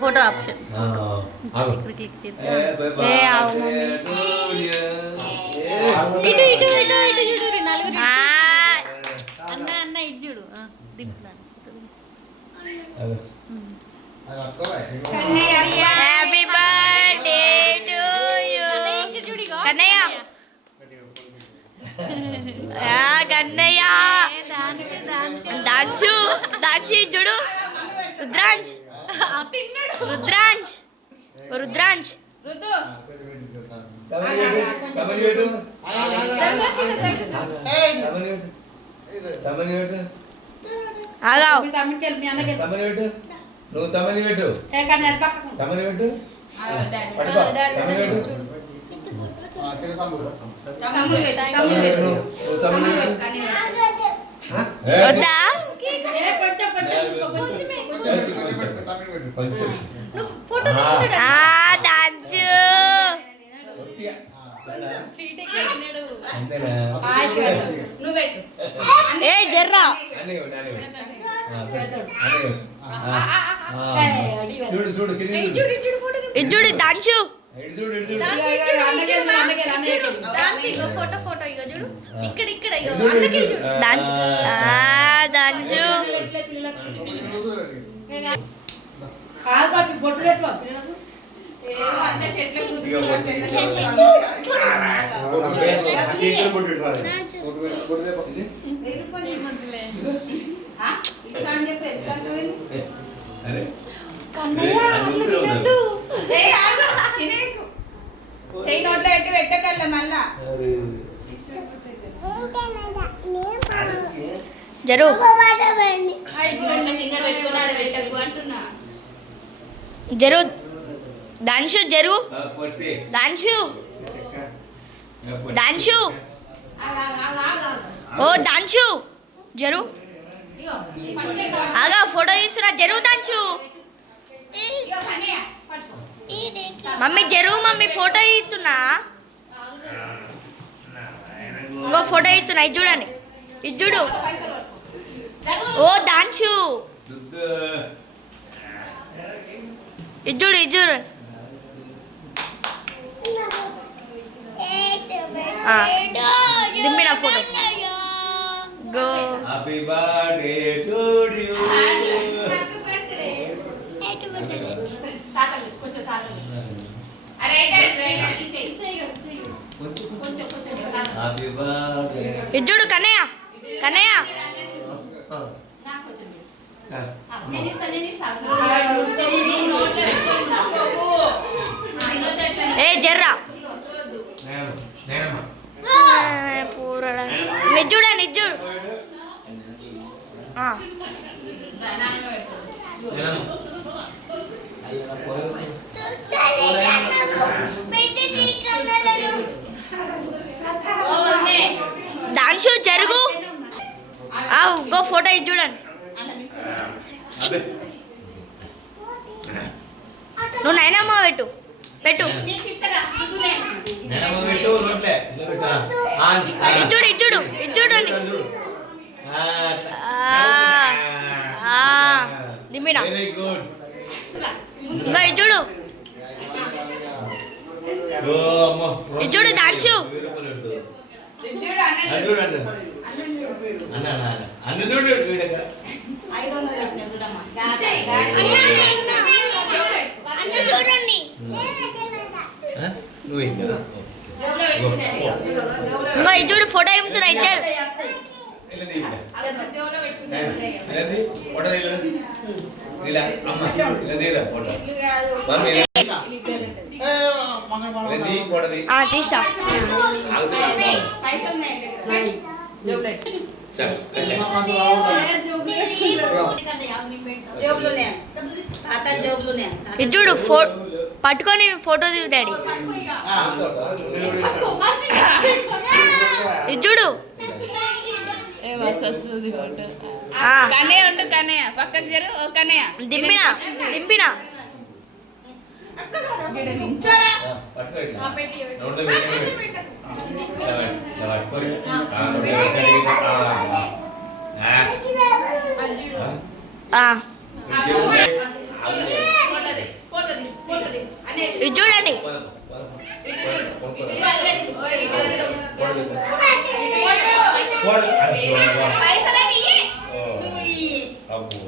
Photo option ఇక్కడ click చేస్తే ఇటు ఇటు ఇటు ఇటు చూడు నలుగురు అన్న అన్న ఇటు చూడు దింపుతాను happy birthday to you Kannayya Kannayya దాంచు దాచి చూడు రుద్రాంజ్ రుద్రాంజ్ రుద్రాంజ్ ఆగావు నువ్వు తమని పెట్టు తమని పెట్టు వద్దా దాంచు ఏ జర్రా చూడు చూడు ఇజ్జుడు దాంచు ఫోటో ఫోటో ఇక చూడు ఇక్కడ ఇక్కడ దాంచు దాంచు చెయ్యి నోట్లో ఎట్టి పెట్టకల్లా మళ్ళా జరు జరు దాంశు జరు దాంశు దాంశు ఓ దాంశు జరు ఆగా ఫోటో తీసుకురా జరు దాంశు మమ్మీ జరు మమ్మీ ఫోటో ఇస్తున్నా ఇంకో ఫోటో ఇస్తున్నా ఇది చూడండి ఇది చూడు ఓ దాంశు ఇది చూడు ఇది చూడు దింపిన ఫోటో గో హ్యాపీ బర్త్డే టు యు ఇది చూడు కన్నయ్య కన్నయ్య ఏ జర్రా నిజుడా నిజుడు దాంశు జరుగు గో ఫోటో ఇది చూడండి నువ్వు నైనమ్మ పెట్టు పెట్టు ఇచ్చుడు ఇచ్చుడు ఇచ్చుడు దిమ్మిడా ఇంకా ఇచ్చుడు ఇచ్చుడు దాక్షు అన్న చూడు చూడండి ఇచ్చుడు ఫోటో ఏముతున్నా ఇచ్చాడు తీసా ఇచ్చుడు పట్టుకొని ఫోటో తీసు డాడీ ఇచ్చుడు కన్నయ్య ఉండు కన్నయ్య పక్కకు జరు కన్నయ్య దింపినా దింపినా ఇది చూడండి. అబ్బో